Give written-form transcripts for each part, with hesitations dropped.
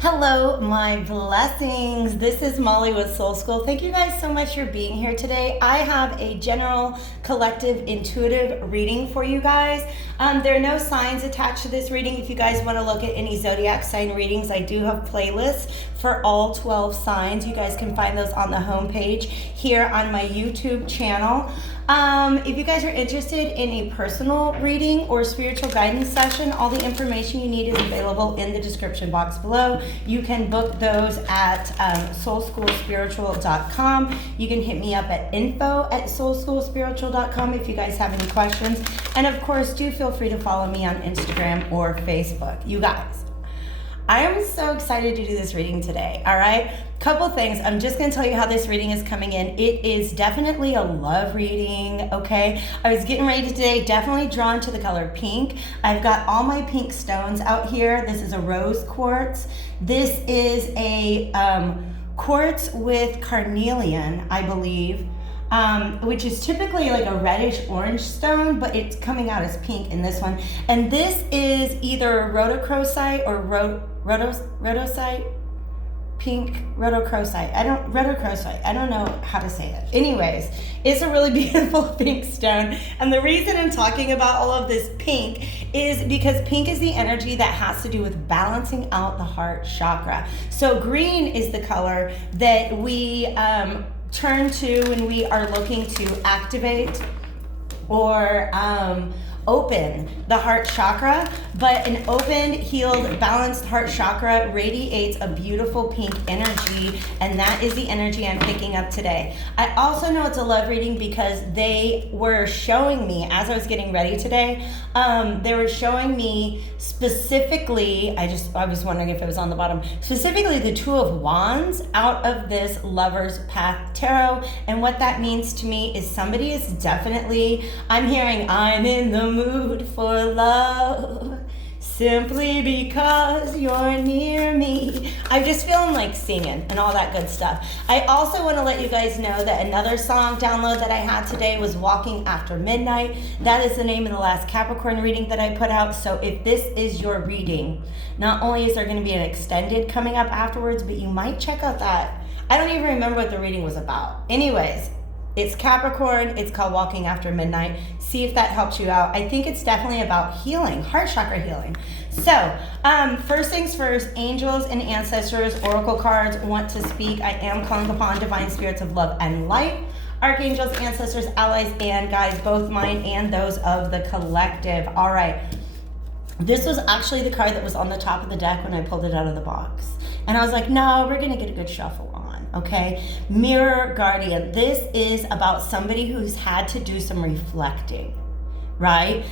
Hello, my blessings. This is Molly with Soul School. Thank you guys so much for being here today. I have a general collective intuitive reading for you guys. There are no signs attached to this reading. If you guys want to look at any zodiac sign readings, I do have playlists for all 12 signs. You guys can find those on the homepage here on my YouTube channel. If you guys are interested in a personal reading or spiritual guidance session, all the information you need is available in the description box below. You can book those at soulschoolspiritual.com. You can hit me up at info@soulschoolspiritual.com if you guys have any questions. And of course, do feel free to follow me on Instagram or Facebook. You guys, I am so excited to do this reading today, all right? Couple things. I'm just going to tell you how this reading is coming in. It is definitely a love reading, okay? I was getting ready today, definitely drawn to the color pink. I've got all my pink stones out here. This is a rose quartz. This is a quartz with carnelian, I believe, which is typically like a reddish orange stone, but it's coming out as pink in this one. And this is either rhodochrosite or rhodocite. Pink rhodochrosite. I don't know how to say it. Anyways, it's a really beautiful pink stone. And the reason I'm talking about all of this pink is because pink is the energy that has to do with balancing out the heart chakra. So green is the color that we turn to when we are looking to activate or open the heart chakra, but an opened, healed, balanced heart chakra radiates a beautiful pink energy, and that is the energy I'm picking up today. I also know it's a love reading because they were showing me, as I was getting ready today, they were showing me specifically, I was wondering if it was on the bottom, specifically the Two of Wands out of this Lover's Path Tarot, and what that means to me is somebody is definitely, I'm hearing, I'm in the mood for love simply because you're near me. I'm just feeling like singing and all that good stuff. I also want to let you guys know that another song download that I had today was Walking After Midnight. That is the name of the last Capricorn reading that I put out. So if this is your reading, not only is there going to be an extended coming up afterwards, but you might check out that. I don't even remember what the reading was about. Anyways, it's Capricorn. It's called Walking After Midnight. See if that helps you out. I think it's definitely about healing, heart chakra healing. So, first things first, angels and ancestors, oracle cards want to speak. I am calling upon divine spirits of love and light, archangels, ancestors, allies, and guides, both mine and those of the collective. All right. This was actually the card that was on the top of the deck when I pulled it out of the box. And I was like, no, we're going to get a good shuffle on, okay? Mirror Guardian. This is about somebody who's had to do some reflecting, right?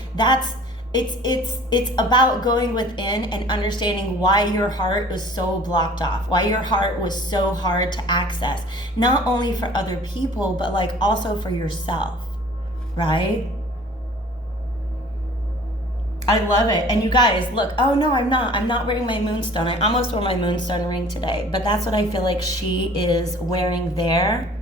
It's about going within and understanding why your heart was so blocked off, why your heart was so hard to access, not only for other people, but like also for yourself, right? I love it. And you guys, look, oh no, I'm not wearing my moonstone. I almost wore my moonstone ring today, but that's what I feel like she is wearing there.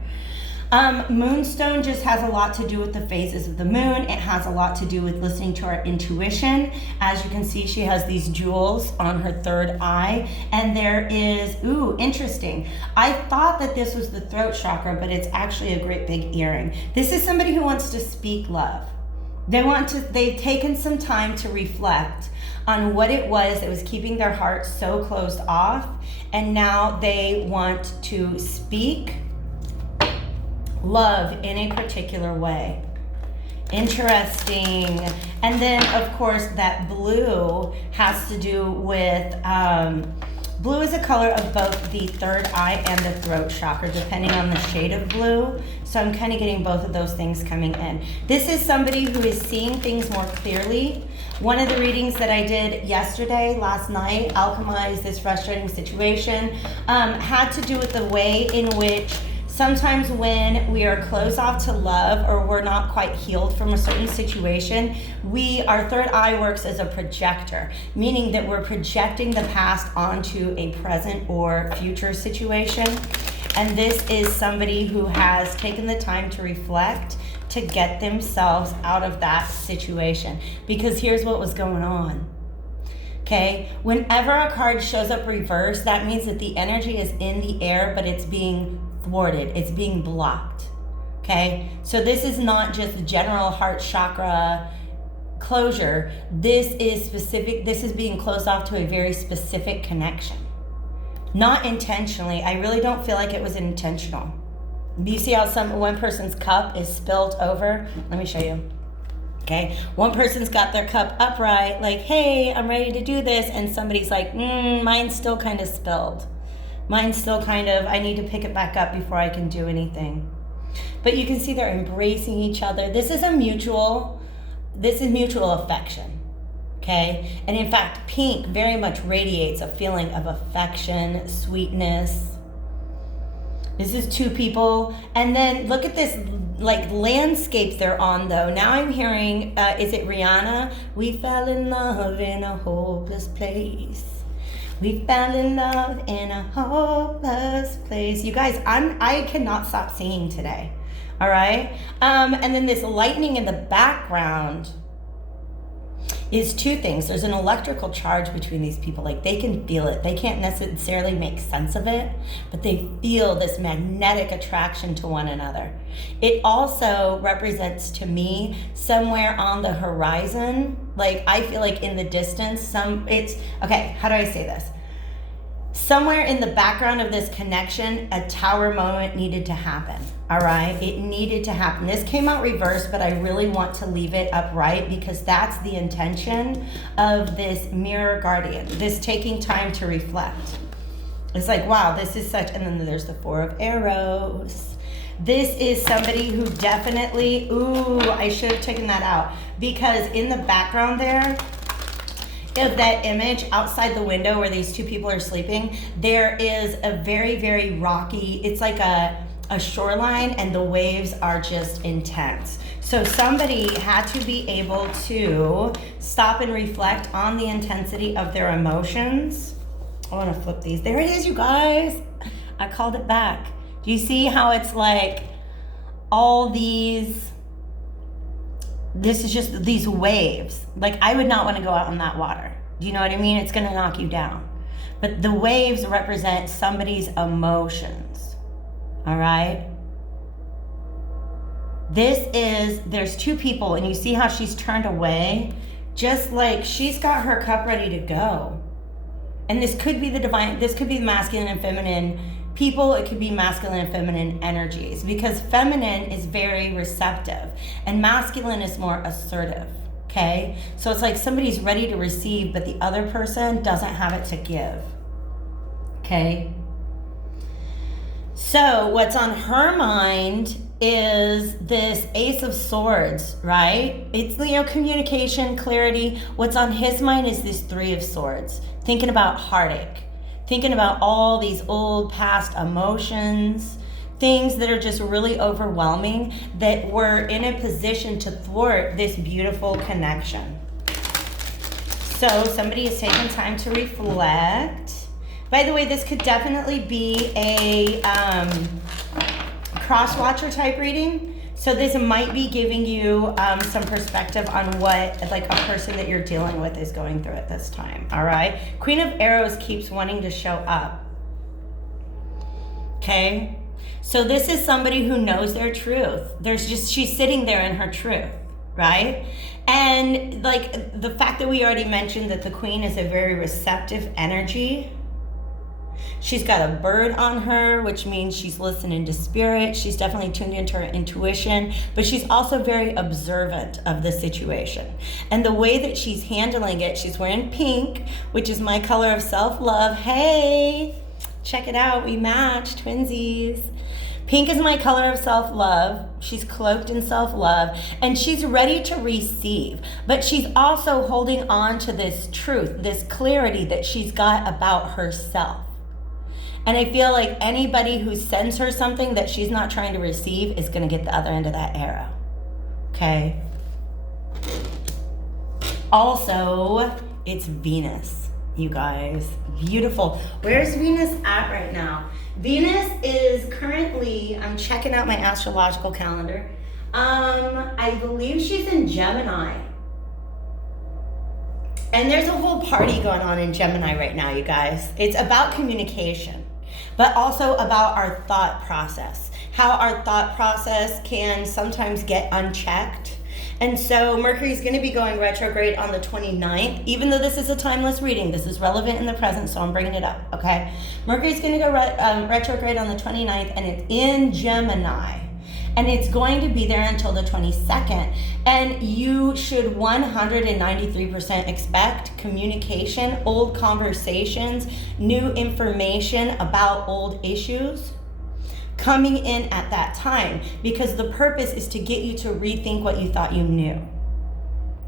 Moonstone just has a lot to do with the phases of the moon. It has a lot to do with listening to our intuition. As you can see, she has these jewels on her third eye, and there is, ooh, interesting. I thought that this was the throat chakra, but it's actually a great big earring. This is somebody who wants to speak love. They've taken some time to reflect on what it was that was keeping their heart so closed off, and now they want to speak love in a particular way. Interesting. And then, of course, that blue has to do with, blue is a color of both the third eye and the throat chakra, depending on the shade of blue. So I'm kind of getting both of those things coming in. This is somebody who is seeing things more clearly. One of the readings that I did last night, Alchemize This Frustrating Situation, had to do with the way in which sometimes when we are closed off to love or we're not quite healed from a certain situation, our third eye works as a projector, meaning that we're projecting the past onto a present or future situation. And this is somebody who has taken the time to reflect to get themselves out of that situation. Because here's what was going on. Okay, whenever a card shows up reversed, that means that the energy is in the air, but it's being thwarted, it's being blocked. Okay, so this is not just general heart chakra closure. This is specific, this is being closed off to a very specific connection. Not intentionally. I really don't feel like it was intentional. You see how one person's cup is spilled over? Let me show you. Okay, one person's got their cup upright, like, hey, I'm ready to do this, and somebody's like, mine's still kind of spilled. Mine's still kind of, I need to pick it back up before I can do anything. But you can see they're embracing each other. This is mutual affection, okay? And in fact, pink very much radiates a feeling of affection, sweetness. This is two people. And then look at this, like, landscapes they're on, though. Now I'm hearing, is it Rihanna? We fell in love in a hopeless place. We fell in love in a hopeless place. You guys, I cannot stop singing today. All right? And then this lightning in the background is two things. There's an electrical charge between these people. Like, they can feel it. They can't necessarily make sense of it, but they feel this magnetic attraction to one another. It also represents, to me, somewhere on the horizon. Like, I feel like in the distance, okay, how do I say this? Somewhere in the background of this connection, a tower moment needed to happen. All right, it needed to happen. This came out reversed, but I really want to leave it upright because that's the intention of this mirror guardian, this taking time to reflect. It's like, wow, this is such, and then there's the Four of Arrows. This is somebody who definitely, I should have taken that out, because in the background there, of that image outside the window where these two people are sleeping, there is a very, very rocky, it's like a shoreline, and the waves are just intense. So somebody had to be able to stop and reflect on the intensity of their emotions. I want to flip these. There it is, you guys. I called it back. Do you see how it's like all these, this is just these waves. Like, I would not want to go out on that water. Do you know what I mean? It's going to knock you down. But the waves represent somebody's emotions. All right? There's two people, and you see how she's turned away? Just like she's got her cup ready to go. And this could be the divine, this could be masculine and feminine people, it could be masculine and feminine energies, because feminine is very receptive and masculine is more assertive. Okay, so it's like somebody's ready to receive, but the other person doesn't have it to give. Okay, so what's on her mind is this Ace of Swords, right? It's, communication, clarity. What's on his mind is this Three of Swords, thinking about heartache, thinking about all these old past emotions, things that are just really overwhelming, that were in a position to thwart this beautiful connection. So somebody is taking time to reflect. By the way, this could definitely be a cross-watcher type reading. So this might be giving you some perspective on what, like, a person that you're dealing with is going through at this time, all right? Queen of Arrows keeps wanting to show up, okay? So this is somebody who knows their truth. She's sitting there in her truth, right? And, like, the fact that we already mentioned that the Queen is a very receptive energy. She's got a bird on her, which means she's listening to spirit. She's definitely tuned into her intuition, but she's also very observant of the situation. And the way that she's handling it, she's wearing pink, which is my color of self-love. Hey, check it out, we match, twinsies. Pink is my color of self-love. She's cloaked in self-love, and she's ready to receive, but she's also holding on to this truth, this clarity that she's got about herself. And I feel like anybody who sends her something that she's not trying to receive is going to get the other end of that arrow. Okay? Also, it's Venus, you guys. Beautiful. Where's Venus at right now? Venus is currently, I'm checking out my astrological calendar. I believe she's in Gemini. And there's a whole party going on in Gemini right now, you guys. It's about communication, but also about our thought process. How our thought process can sometimes get unchecked. And so Mercury's going to be going retrograde on the 29th. Even though this is a timeless reading, this is relevant in the present, so I'm bringing it up, okay? Mercury's going to go retrograde on the 29th, and it's in Gemini. And it's going to be there until the 22nd. And you should 193% expect communication, old conversations, new information about old issues coming in at that time, because the purpose is to get you to rethink what you thought you knew.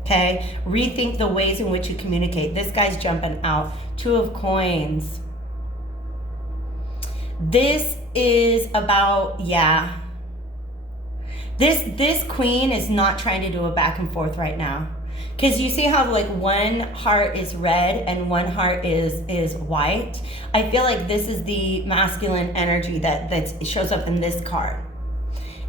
Okay? Rethink the ways in which you communicate. This guy's jumping out. 2 of Coins. This is about, This queen is not trying to do a back and forth right now. Because you see how like one heart is red and one heart is white? I feel like this is the masculine energy that shows up in this card.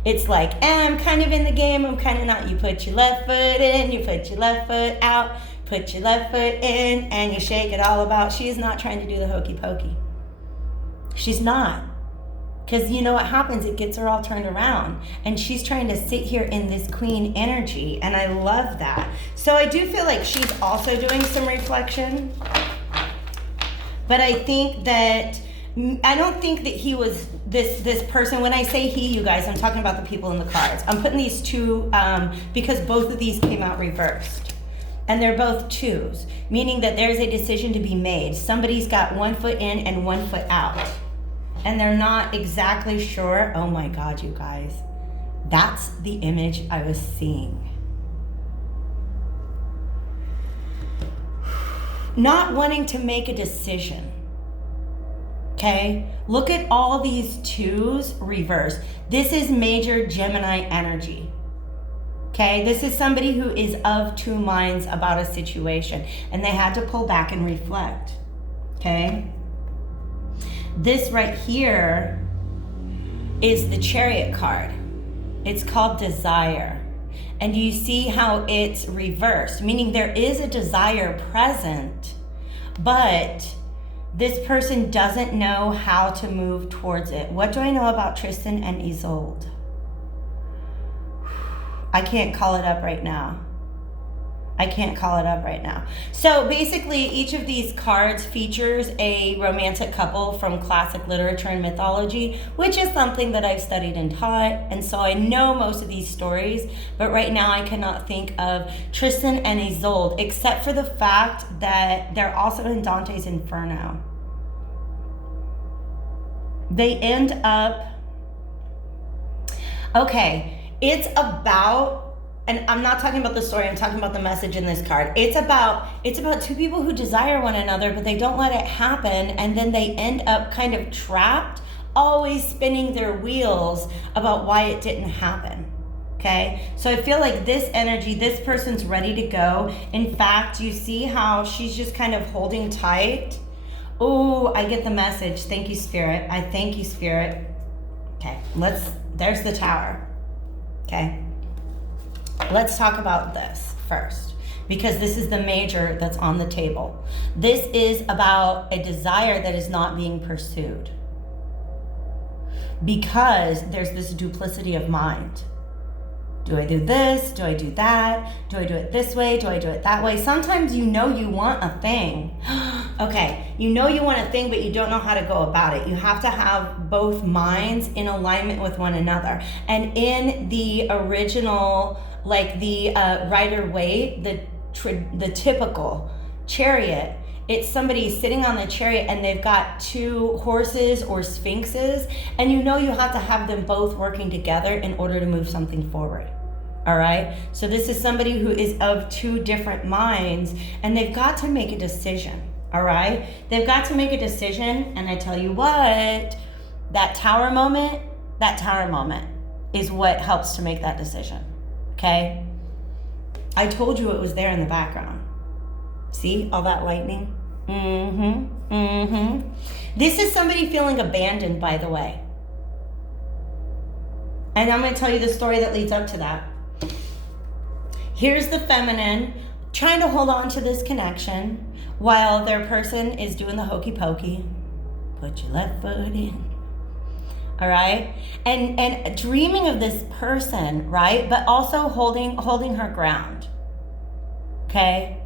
It's like, I'm kind of in the game, I'm kind of not. You put your left foot in, you put your left foot out, put your left foot in, and you shake it all about. She's not trying to do the hokey pokey. She's not. Because you know what happens? It gets her all turned around. And she's trying to sit here in this queen energy. And I love that. So I do feel like she's also doing some reflection. But I think that, I don't think that he was this person. When I say he, you guys, I'm talking about the people in the cards. I'm putting these two because both of these came out reversed. And they're both 2s, meaning that there's a decision to be made. Somebody's got 1 foot in and 1 foot out. And they're not exactly sure. Oh my God, you guys. That's the image I was seeing. Not wanting to make a decision. Okay? Look at all these 2s reversed. This is major Gemini energy. Okay? This is somebody who is of 2 minds about a situation. And they had to pull back and reflect. Okay? This right here is the Chariot card. It's called Desire. And you see how it's reversed, meaning there is a desire present, but this person doesn't know how to move towards it. What do I know about Tristan and Isolde? I can't call it up right now. So basically, each of these cards features a romantic couple from classic literature and mythology, which is something that I've studied and taught. And so I know most of these stories, but right now I cannot think of Tristan and Isolde, except for the fact that they're also in Dante's Inferno. They end up, okay, it's about, and I'm not talking about the story, I'm talking about the message in this card. It's about 2 people who desire one another, but they don't let it happen, and then they end up kind of trapped, always spinning their wheels about why it didn't happen. Okay? So I feel like this energy, this person's ready to go. In fact, you see how she's just kind of holding tight. Oh, I get the message. Thank you, Spirit. I thank you, Spirit. Okay, there's the Tower. Okay? Let's talk about this first, because this is the major that's on the table. This is about a desire that is not being pursued, because there's this duplicity of mind. Do I do this? Do I do that? Do I do it this way? Do I do it that way? Sometimes you know you want a thing. Okay, you know you want a thing, but you don't know how to go about it. You have to have both minds in alignment with one another. And in the original, like the Rider-Waite, the typical chariot, it's somebody sitting on the chariot and they've got 2 horses or sphinxes, and you know you have to have them both working together in order to move something forward. All right? So this is somebody who is of 2 different minds, and they've got to make a decision. All right? They've got to make a decision, and I tell you what, that tower moment is what helps to make that decision. Okay? I told you it was there in the background. See all that lightning? This is somebody feeling abandoned, by the way. And I'm going to tell you the story that leads up to that. Here's the feminine trying to hold on to this connection while their person is doing the hokey pokey. Put your left foot in. All right? And dreaming of this person, right? But also holding her ground. Okay?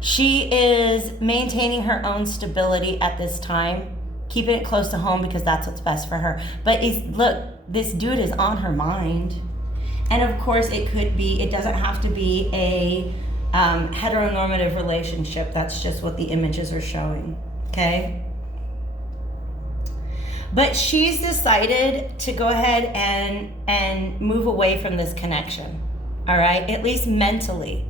She is maintaining her own stability at this time, keeping it close to home because that's what's best for her. But look, this dude is on her mind. And of course it doesn't have to be a heteronormative relationship. That's just what the images are showing. Okay? But she's decided to go ahead and move away from this connection. All right? At least mentally.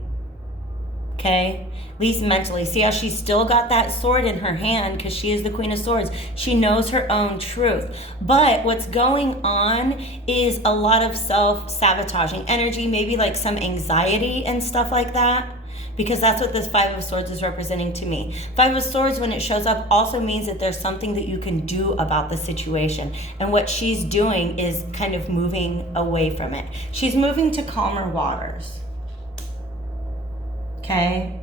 Okay? At least mentally. See how she's still got that sword in her hand because she is the Queen of Swords. She knows her own truth. But what's going on is a lot of self-sabotaging energy, maybe like some anxiety and stuff like that. Because that's what this Five of Swords is representing to me. Five of Swords, when it shows up, also means that there's something that you can do about the situation. And what she's doing is kind of moving away from it. She's moving to calmer waters. Okay?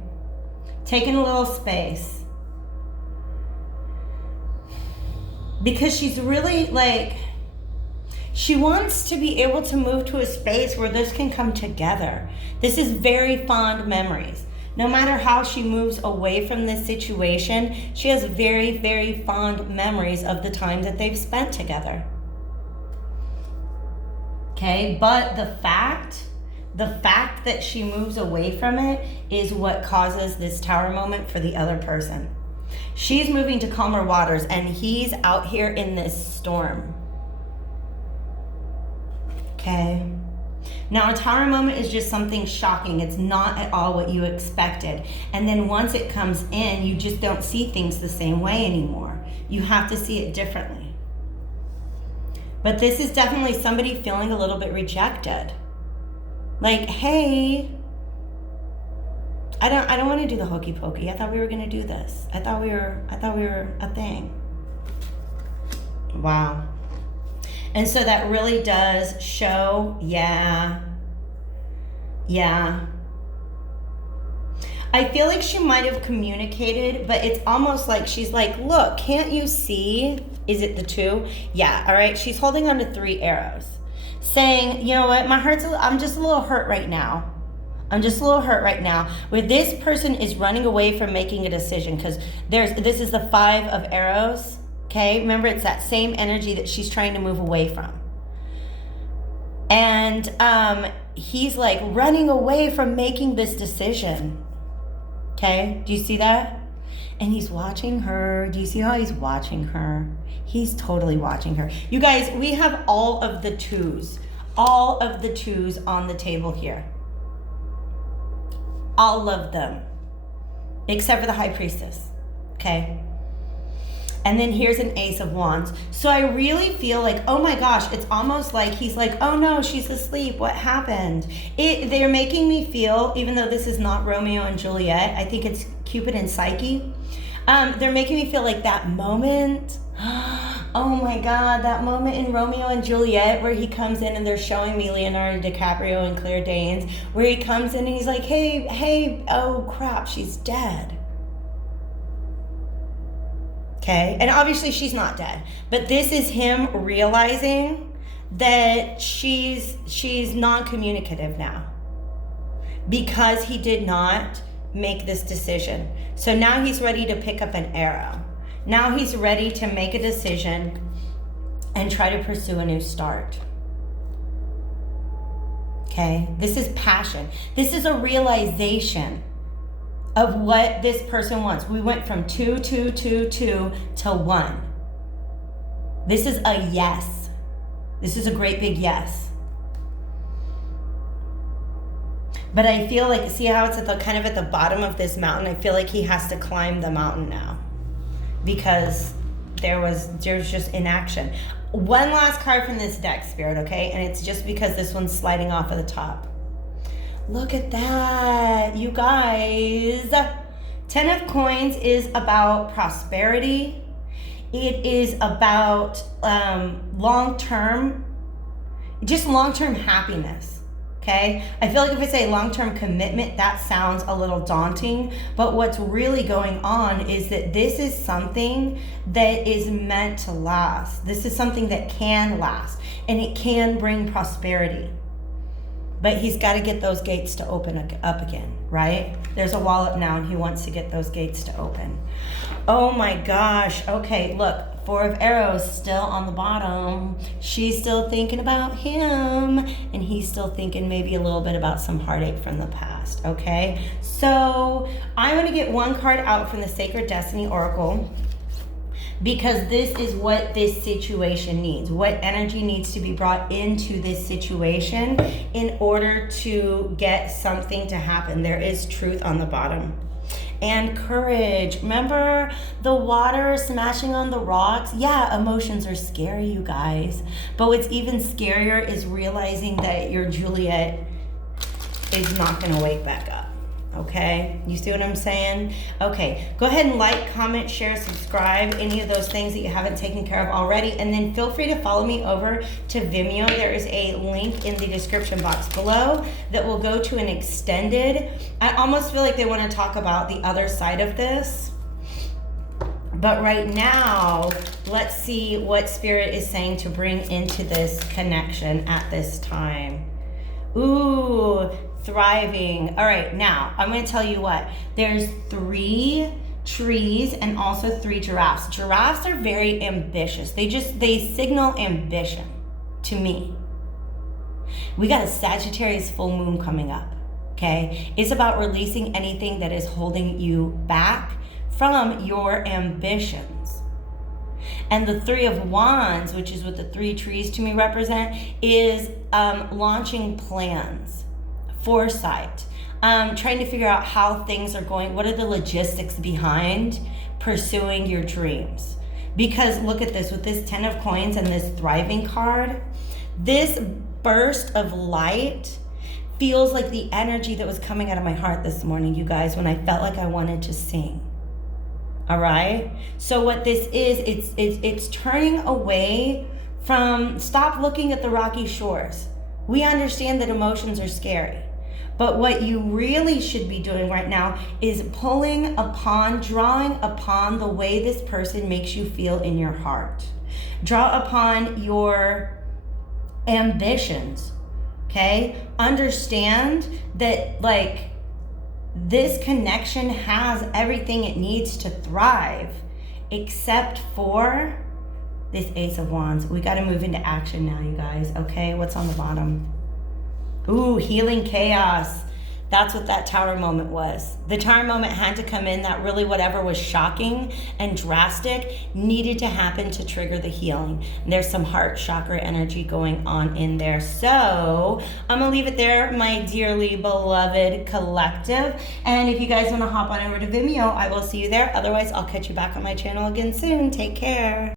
Taking a little space. Because she's really like, she wants to be able to move to a space where this can come together. This is very fond memories. No matter how she moves away from this situation, she has very, very fond memories of the time that they've spent together. Okay, but the fact that she moves away from it is what causes this tower moment for the other person. She's moving to calmer waters and he's out here in this storm. Okay. Now a tower moment is just something shocking. It's not at all what you expected. And then once it comes in, you just don't see things the same way anymore. You have to see it differently. But this is definitely somebody feeling a little bit rejected. Like, hey, I don't want to do the hokey pokey. I thought we were gonna do this. I thought we were a thing. Wow. And so that really does show, yeah. I feel like she might have communicated, but it's almost like she's like, look, can't you see? Is it the two? Yeah, all right. She's holding on to 3 arrows. Saying, you know what, I'm just a little hurt right now. Where this person is running away from making a decision because this is the 5 of arrows. Okay, remember it's that same energy that she's trying to move away from. And he's like running away from making this decision. Okay, do you see that? And he's watching her. Do you see how he's watching her? He's totally watching her. You guys, we have all of the twos on the table here. All of them, except for the High Priestess. Okay. And then here's an Ace of Wands. So I really feel like, oh my gosh, it's almost like he's like, oh no, she's asleep. What happened? They're making me feel, even though this is not Romeo and Juliet, I think it's Cupid and Psyche. They're making me feel like that moment. Oh my God, that moment in Romeo and Juliet where he comes in and they're showing me Leonardo DiCaprio and Claire Danes, where he comes in and he's like, hey, oh crap, she's dead. Okay, and obviously she's not dead, but this is him realizing that she's non-communicative now because he did not make this decision. So now he's ready to pick up an arrow. Now he's ready to make a decision and try to pursue a new start. Okay, this is passion. This is a realization of what this person wants. We went from 2 to 1. This is a yes. This is a great big yes. But I feel like, see how it's kind of at the bottom of this mountain? I feel like he has to climb the mountain now because there's just inaction. One last card from this deck, Spirit, okay? And it's just because this one's sliding off of the top. Look at that, you guys. 10 of Coins is about prosperity. It is about long-term happiness, Okay, I feel like if I say long-term commitment, that sounds a little daunting, but what's really going on is that this is something that is meant to last. This is something that can last, and it can bring prosperity. But he's got to get those gates to open up again, right? There's a wall up now, and he wants to get those gates to open. Oh my gosh. Okay, look. 4 of arrows still on the bottom. She's still thinking about him, and he's still thinking maybe a little bit about some heartache from the past, okay? So I'm going to get one card out from the Sacred Destiny Oracle, because this is what this situation needs. What energy needs to be brought into this situation in order to get something to happen. There is truth on the bottom. And courage. Remember the water smashing on the rocks? Yeah, emotions are scary, you guys. But what's even scarier is realizing that your Juliet is not going to wake back up. Okay? You see what I'm saying? Okay. Go ahead and like, comment, share, subscribe, any of those things that you haven't taken care of already. And then feel free to follow me over to Vimeo. There is a link in the description box below that will go to an extended. I almost feel like they want to talk about the other side of this. But right now, let's see what Spirit is saying to bring into this connection at this time. Ooh, thriving. All right, now I'm going to tell you what. There's 3 trees and also 3 giraffes. Giraffes are very ambitious. They signal ambition to me. We got a Sagittarius full moon coming up, okay? It's about releasing anything that is holding you back from your ambitions. And the 3 of Wands, which is what the 3 trees to me represent, is launching plans, foresight, trying to figure out how things are going. What are the logistics behind pursuing your dreams? Because look at this, with this 10 of coins and this thriving card, this burst of light feels like the energy that was coming out of my heart this morning, you guys, when I felt like I wanted to sing. All right. So what this is, it's turning away from, stop looking at the rocky shores. We understand that emotions are scary, but what you really should be doing right now is drawing upon the way this person makes you feel in your heart. Draw upon your ambitions. Okay. Understand that, like, this connection has everything it needs to thrive, except for this Ace of Wands. We got to move into action now, you guys. Okay, what's on the bottom? Ooh, healing chaos. That's what that Tower moment was. The Tower moment had to come in. That really, whatever was shocking and drastic needed to happen to trigger the healing. And there's some heart chakra energy going on in there. So I'm going to leave it there, my dearly beloved collective. And if you guys want to hop on over to Vimeo, I will see you there. Otherwise, I'll catch you back on my channel again soon. Take care.